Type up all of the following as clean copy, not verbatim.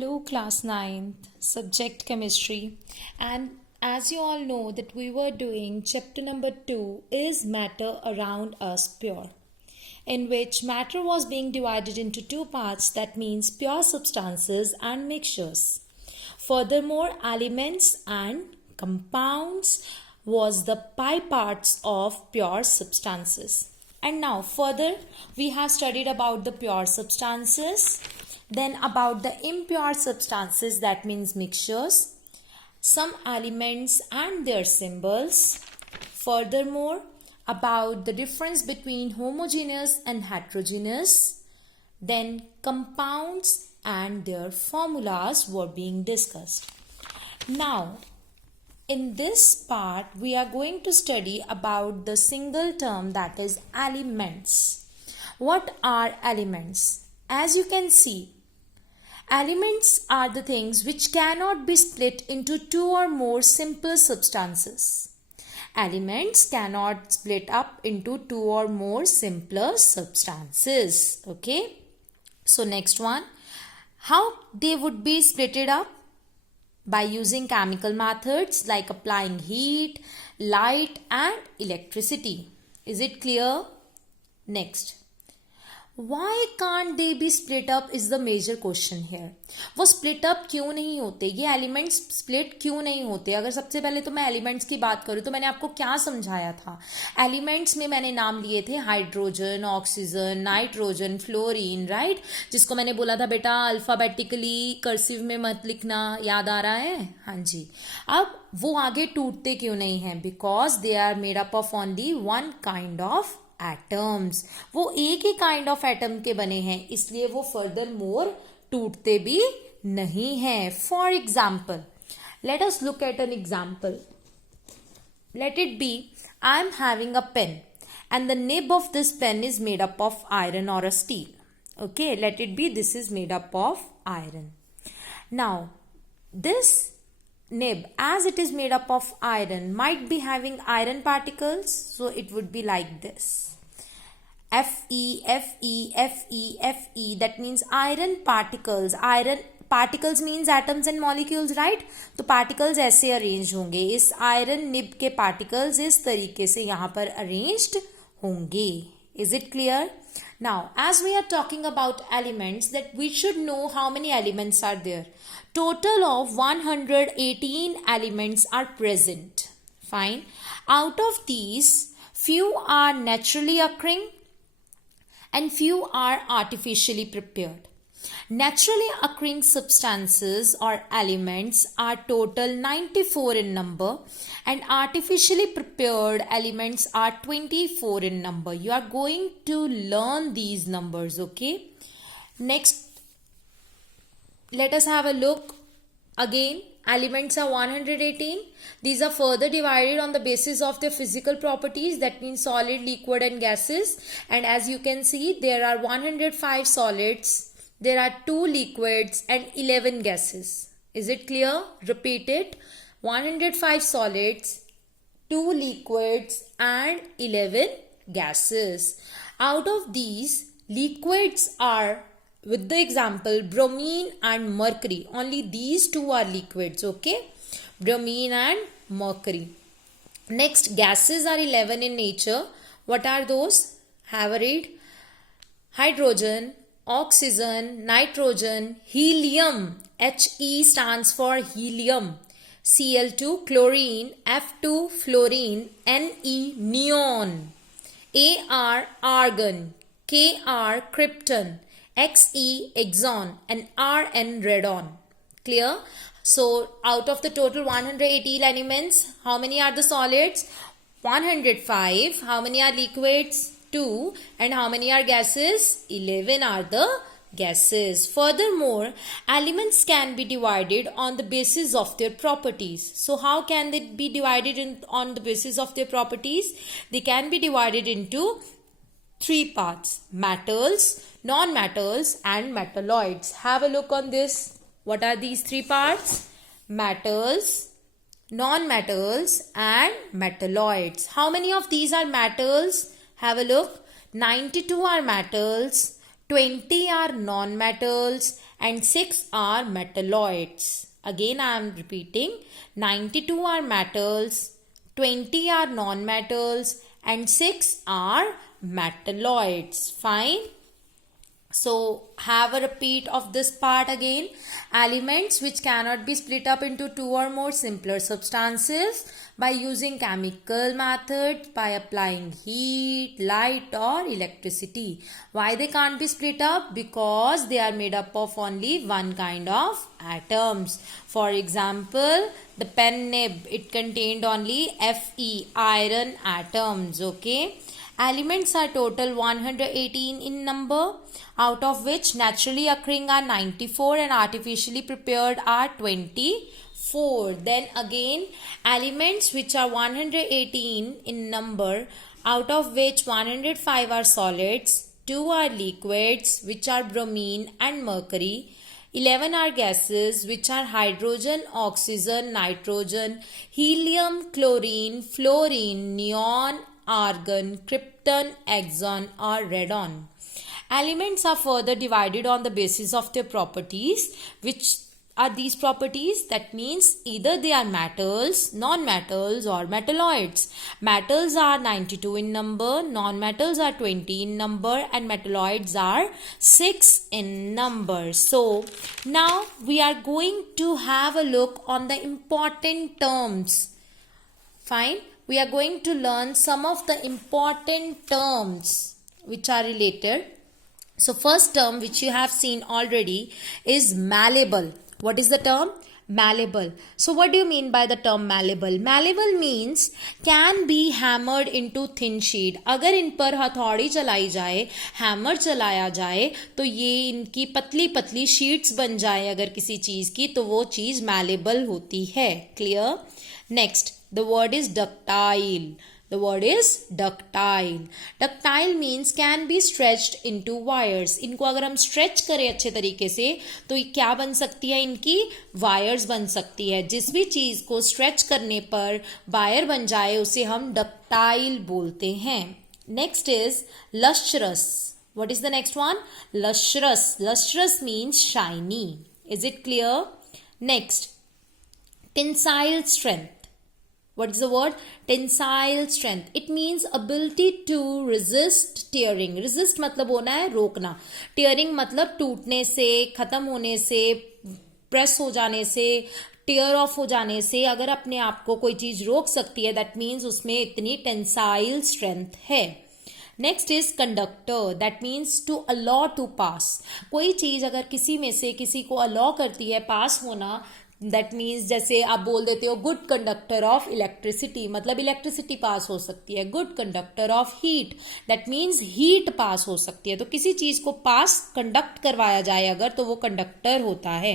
Hello class 9th, subject chemistry, and as you all know that we were doing chapter number 2 is matter around us pure, in which matter was being divided into two parts, that means pure substances and mixtures. Furthermore, elements and compounds was the pi parts of pure substances. And now further we have studied about the pure substances, then about the impure substances, that means mixtures, some elements and their symbols. Furthermore, about the difference between homogeneous and heterogeneous, then compounds and their formulas were being discussed. Now, in this part, we are going to study about the single term, that is elements. What are elements? As you can see, elements are the things which cannot be split into two or more simple substances. Elements cannot split up into two or more simpler substances. Okay. So next one, how they would be splitted up? By using chemical methods like applying heat, light and electricity. Is it clear? Next, why can't they be split up is the major question here. वो split up क्यों नहीं होते, ये elements split क्यों नहीं होते? अगर सबसे पहले तो मैं elements की बात करूँ तो मैंने आपको क्या समझाया था? Elements में मैंने नाम लिए थे hydrogen, oxygen, nitrogen, fluorine, right, जिसको मैंने बोला था बेटा अल्फाबेटिकली कर्सिव में मत लिखना, याद आ रहा है? हाँ जी. अब वो आगे टूटते क्यों नहीं हैं? Because they are made up of only one kind of atoms. वो एक ही काइंड ऑफ एटम के बने हैं, इसलिए वो फर्दर मोर टूटते भी नहीं हैं. For example, let us look at an example. Let it be, I am having a pen and the nib of this pen is made up of iron और a steel. Okay, let it be this is made up of iron. Now this nib, as it is made up of iron, might be having iron particles, so it would be like this: Fe, Fe, Fe, Fe. That means iron particles. Iron particles means atoms and molecules, right? तो particles ऐसे arrange होंगे. इस iron nib के particles इस तरीके से यहाँ पर arranged होंगे. Is it clear? Now, as we are talking about elements, that we should know how many elements are there. Total of 118 elements are present. Fine. Out of these, few are naturally occurring and few are artificially prepared. Naturally occurring substances or elements are total 94 in number and artificially prepared elements are 24 in number. You are going to learn these numbers, okay? Next, let us have a look again. Elements are 118. These are further divided on the basis of their physical properties, that means solid, liquid and gases. And as you can see, there are 105 solids, there are 2 liquids and 11 gases. Is it clear? Repeat it. 105 solids, 2 liquids and 11 gases. Out of these, liquids are, with the example, bromine and mercury. Only these two are liquids, okay? Bromine and mercury. Next, gases are 11 in nature. What are those? Have a read. Hydrogen, oxygen, nitrogen, helium. He stands for helium. Cl2, chlorine. F2, fluorine. Ne, neon. Ar, argon. Kr, krypton. Xe, xenon, and Rn, radon. Clear? So out of the total 118 elements, how many are the solids? 105. How many are liquids? 2. And how many are gases? 11 are the gases. Furthermore, elements can be divided on the basis of their properties. So how can they be divided on the basis of their properties? They can be divided into 3 parts: metals, non-metals and metalloids. Have a look on this. What are these 3 parts? Metals, non-metals and metalloids. How many of these are metals? Have a look. 92 are metals, 20 are non-metals and 6 are metalloids. Again I am repeating, 92 are metals, 20 are non-metals and 6 are metalloids. Fine. So have a repeat of this part again. Elements which cannot be split up into two or more simpler substances by using chemical methods, by applying heat, light or electricity. Why they can't be split up? Because they are made up of only one kind of atoms. For example, the pen nib, it contained only Fe, iron atoms. Okay. Elements are total 118 in number, out of which naturally occurring are 94 and artificially prepared are 24. Then again, elements which are 118 in number, out of which 105 are solids, 2 are liquids which are bromine and mercury, 11 are gases which are hydrogen, oxygen, nitrogen, helium, chlorine, fluorine, neon, argon, krypton, xenon or radon. Elements are further divided on the basis of their properties. Which are these properties? That means either they are metals, non-metals or metalloids. Metals are 92 in number, non-metals are 20 in number and metalloids are 6 in number. So now we are going to have a look on the important terms. Fine. We are going to learn some of the important terms which are related. So first term which you have seen already is malleable. What is the term? Malleable. So what do you mean by the term malleable? Malleable means can be hammered into thin sheet. अगर इन पर हथौड़ी चलाई जाए, hammer चलाया जाए तो ये इनकी पतली पतली शीट्स बन जाए अगर किसी चीज की, तो वो चीज malleable होती है. Clear? Next, the word is ductile. The word is ductile. Ductile means can be stretched into wires. इनको अगर हम stretch करें अच्छे तरीके से तो ये क्या बन सकती है? इनकी wires बन सकती है. जिस भी चीज को stretch करने पर wire बन जाए उसे हम ductile बोलते हैं. Next is lustrous. What is the next one? Lustrous. Lustrous means shiny. Is it clear? Next, tensile strength. What is the word? Tensile strength. It means ability to resist tearing. Resist मतलब होना है रोकना. Tearing मतलब टूटने से, खत्म होने से, प्रेस हो जाने से, टीयर ऑफ हो जाने से अगर अपने आप को कोई चीज रोक सकती है, दैट मीन्स उसमें इतनी टेंसाइल स्ट्रेंथ है. Next is conductor. That means to allow to pass. कोई चीज अगर किसी में से किसी को अलाउ करती है पास होना, दैट मीन्स जैसे आप बोल देते हो गुड कंडक्टर ऑफ इलेक्ट्रिसिटी, मतलब इलेक्ट्रिसिटी पास हो सकती है. Good conductor of heat, that means heat pass हो सकती है. तो किसी चीज को पास कंडक्ट करवाया जाए अगर, तो वो कंडक्टर होता है.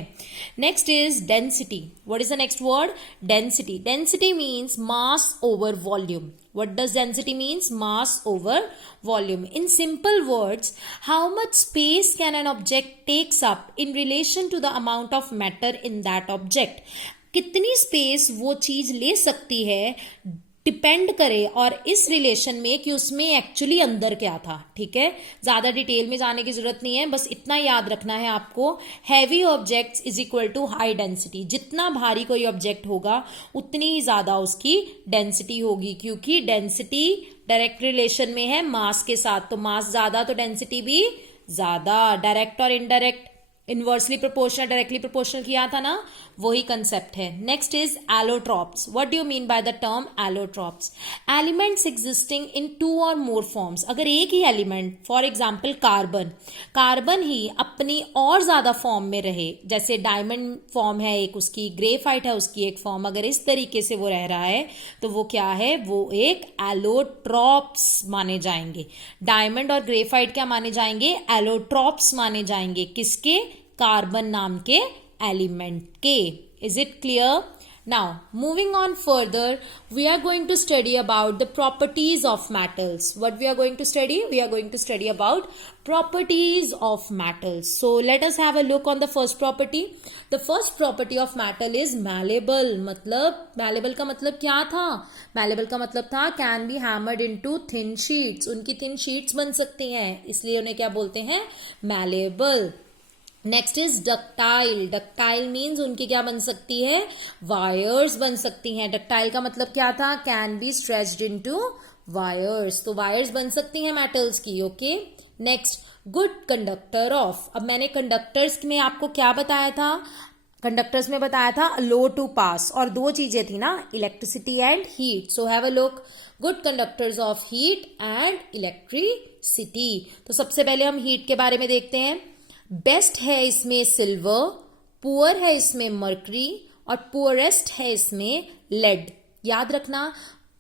Next is density. What is the next word? Density. Density means mass over volume. What does density means? Mass over volume. In simple words, how much space can an object takes up in relation to the amount of matter in that object? कितनी space वो चीज ले सकती है depend करे और इस relation में कि उसमें एक्चुअली अंदर क्या था. ठीक है, ज्यादा डिटेल में जाने की जरूरत नहीं है, बस इतना याद रखना है आपको. Heavy objects is equal to high density. जितना भारी कोई ऑब्जेक्ट होगा उतनी ही ज्यादा उसकी डेंसिटी होगी, क्योंकि डेंसिटी डायरेक्ट रिलेशन में है मास के साथ. तो मास ज्यादा तो डेंसिटी भी ज्यादा. डायरेक्ट और indirect, inversely proportional, directly proportional किया था ना, वही कंसेप्ट है. Next is allotropes. What do you mean by the term allotropes? Elements existing in two or more forms. अगर एक ही एलिमेंट, फॉर एग्जांपल कार्बन ही अपनी और ज्यादा फॉर्म में रहे, जैसे डायमंड फॉर्म है एक उसकी, ग्रेफाइट है उसकी एक फॉर्म, अगर इस तरीके से वो रह रहा है तो वो क्या है? वो एक एलोट्रॉप्स माने जाएंगे. डायमंड और ग्रेफाइट क्या माने जाएंगे? एलोट्रॉप्स माने जाएंगे. किसके? कार्बन नाम के एलिमेंट के. Is it clear? Now, moving on further, we are going to study about the properties of metals. What we are going to study? We are going to study about properties of metals. So, let us have a look on the first property. The first property of metal is malleable. मतलब malleable का मतलब क्या था? Malleable का मतलब था can be hammered into thin sheets. उनकी thin sheets बन सकती हैं, इसलिए उन्हें क्या बोलते हैं? Malleable. Next is ductile. Ductile means उनकी क्या बन सकती है, वायर्स बन सकती हैं। डक्टाइल का मतलब क्या था, can be stretched into wires, तो वायर्स बन सकती हैं मेटल्स की। Okay, next good conductor of. अब मैंने कंडक्टर्स में आपको क्या बताया था, कंडक्टर्स में बताया था लो टू पास, और दो चीजें थी ना, electricity and heat. So have a look, good conductors of heat and electricity. तो सबसे पहले हम हीट के बारे में देखते हैं। बेस्ट है इसमें सिल्वर, पुअर है इसमें मर्करी, और पुअरेस्ट है इसमें लेड। याद रखना,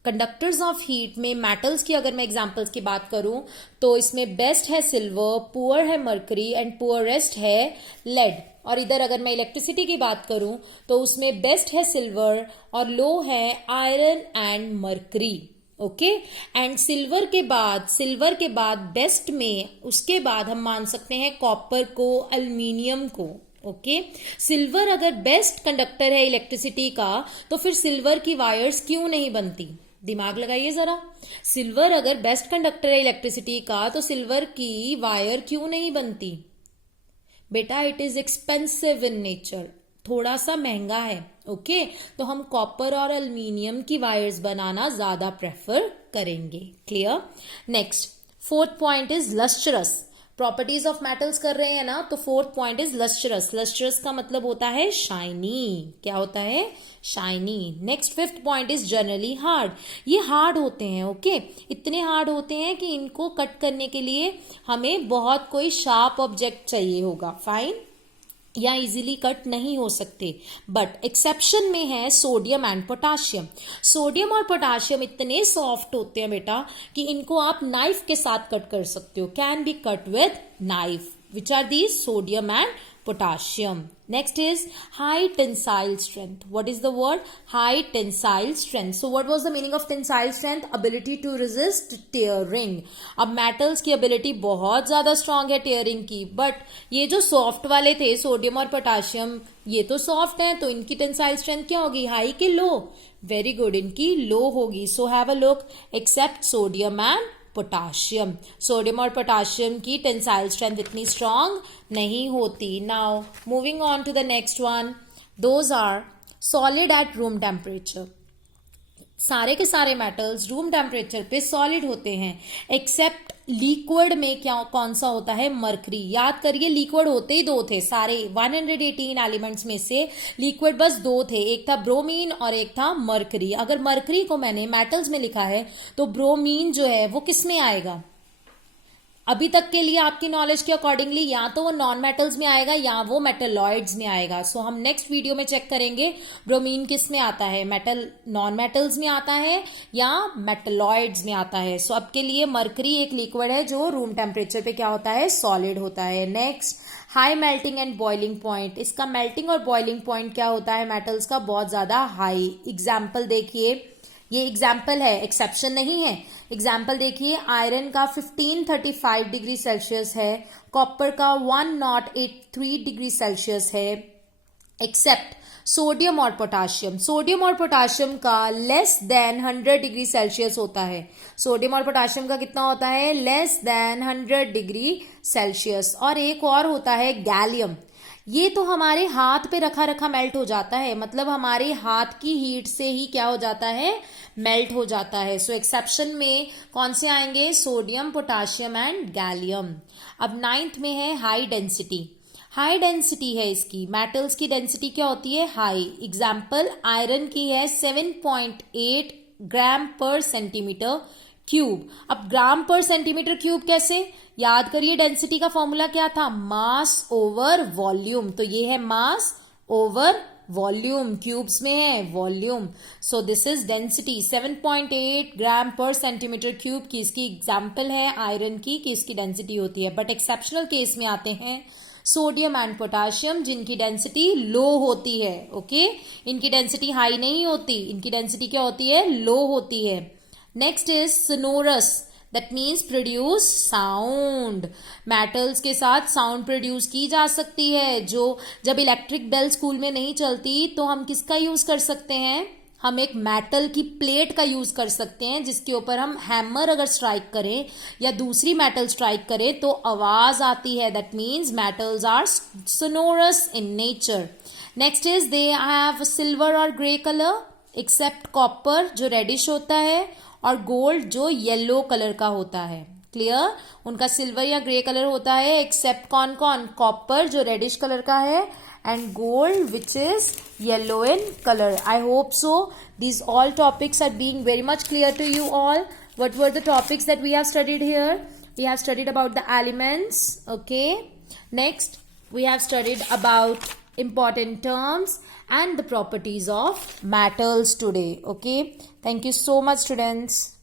कंडक्टर्स ऑफ हीट में मेटल्स की अगर मैं एग्जांपल्स की बात करूं तो इसमें बेस्ट है सिल्वर, पुअर है मर्करी एंड पुअरेस्ट है लेड। और इधर अगर मैं इलेक्ट्रिसिटी की बात करूं तो उसमें बेस्ट है सिल्वर और लो है iron and mercury. Okay, and silver के बाद बेस्ट में उसके बाद हम मान सकते हैं कॉपर को, एल्युमिनियम को। ओके, सिल्वर अगर बेस्ट कंडक्टर है इलेक्ट्रिसिटी का तो फिर सिल्वर की वायर्स क्यों नहीं बनती, दिमाग लगाइए जरा। सिल्वर अगर बेस्ट कंडक्टर है इलेक्ट्रिसिटी का तो सिल्वर की वायर क्यों नहीं बनती बेटा, it is expensive in nature, थोड़ा सा महंगा है। ओके, तो हम कॉपर और एल्युमिनियम की वायर्स बनाना ज्यादा प्रेफर करेंगे। Clear. Next, fourth point is lustrous. Properties of metals कर रहे हैं ना, तो fourth point is lustrous. Lustrous का मतलब होता है शाइनी। क्या होता है, shiny. Next, fifth point is generally hard. ये हार्ड होते हैं। ओके, इतने हार्ड होते हैं कि इनको कट करने के लिए हमें बहुत कोई शार्प ऑब्जेक्ट चाहिए होगा, फाइन, या इजीली कट नहीं हो सकते। बट एक्सेप्शन में है सोडियम एंड पोटाशियम। सोडियम और पोटाशियम इतने सॉफ्ट होते हैं बेटा कि इनको आप नाइफ के साथ कट कर सकते हो, can be cut with knife, which are these sodium and potassium. Next is high tensile strength. What is the word? High tensile strength. So what was the meaning of tensile strength? Ability to resist tearing. अब metals की ability बहुत ज्यादा strong है tearing की, but ये जो soft वाले थे सोडियम और पोटाशियम, ये तो soft हैं, तो इनकी tensile strength क्या होगी, high की low? Very good, इनकी low होगी. So have a look, except sodium and potassium. Sodium और पोटाशियम की टेंसाइल स्ट्रेंथ इतनी स्ट्रांग नहीं होती। Now moving on to the next one, those are solid at room temperature. सारे के सारे मेटल्स रूम टेम्परेचर पे सॉलिड होते हैं, एक्सेप्ट लिक्विड में क्या कौन सा होता है, मरकरी। याद करिए, लिक्विड होते ही दो थे, सारे 118 एलिमेंट्स में से लिक्विड बस दो थे, एक था ब्रोमीन और एक था मरकरी। अगर मरकरी को मैंने मेटल्स में लिखा है तो ब्रोमीन जो है वो किस में आएगा, अभी तक के लिए आपकी नॉलेज के अकॉर्डिंगली या तो वो नॉन मेटल्स में आएगा या वो मेटलॉइड्स में आएगा। सो हम नेक्स्ट वीडियो में चेक करेंगे ब्रोमीन किस में आता है, मेटल नॉन मेटल्स में आता है या मेटलॉइड्स में आता है। सो अब के लिए मरकरी एक लिक्विड है जो रूम टेम्परेचर पे क्या होता है, सॉलिड होता है। Next, high melting and boiling point. इसका मेल्टिंग और बॉइलिंग पॉइंट क्या होता है मेटल्स का, बहुत ज्यादा हाई। एग्जाम्पल देखिए, ये एग्जाम्पल है, एक्सेप्शन नहीं है। एग्जाम्पल देखिए, आयरन का 1535 डिग्री सेल्सियस है, कॉपर का 1083 डिग्री सेल्सियस है, एक्सेप्ट सोडियम और पोटाशियम। सोडियम और पोटाशियम का लेस देन 100 डिग्री सेल्सियस होता है। सोडियम और पोटाशियम का कितना होता है, लेस देन 100 डिग्री सेल्सियस। और एक और होता है गैलियम, ये तो हमारे हाथ पे रखा रखा मेल्ट हो जाता है, मतलब हमारे हाथ की हीट से ही क्या हो जाता है, मेल्ट हो जाता है। सो एक्सेप्शन में कौन से आएंगे, सोडियम, पोटाशियम एंड गैलियम। अब नाइन्थ में है हाई डेंसिटी। हाई डेंसिटी है इसकी, मेटल्स की डेंसिटी क्या होती है, हाई। एग्जाम्पल, आयरन की है 7.8 ग्राम पर सेंटीमीटर क्यूब। अब ग्राम पर सेंटीमीटर क्यूब कैसे, याद करिए डेंसिटी का फॉर्मूला क्या था, मास ओवर वॉल्यूम। तो ये है मास ओवर वॉल्यूम, क्यूब्स में है volume. So this is density 7.8 ग्राम पर सेंटीमीटर क्यूब की इसकी एग्जाम्पल है आयरन की कि इसकी डेंसिटी होती है। बट एक्सेप्शनल केस में आते हैं सोडियम एंड पोटाशियम जिनकी डेंसिटी लो होती है। ओके, इनकी डेंसिटी हाई नहीं होती, इनकी डेंसिटी क्या होती है, लो होती है। Next is sonorous, that means produce sound. Metals के साथ साउंड प्रोड्यूस की जा सकती है। जो जब इलेक्ट्रिक बेल स्कूल में नहीं चलती तो हम किसका यूज कर सकते हैं, हम एक मेटल की प्लेट का यूज कर सकते हैं जिसके ऊपर हम हैमर अगर स्ट्राइक करें या दूसरी मेटल स्ट्राइक करें तो आवाज आती है. That means metals are sonorous in nature. Next is they have silver और ग्रे कलर एक्सेप्ट कॉपर जो रेडिश होता है और गोल्ड जो येलो कलर का होता है. क्लियर. उनका सिल्वर या ग्रे कलर होता है एक्सेप्ट कौन कौन, कॉपर जो रेडिश कलर का है and gold which is yellow in color. I hope so these all topics are being very much clear to you all. What were the topics that we have studied here? We have studied about the elements. Okay, next we have studied about important terms and the properties of metals today. Okay, thank you so much students.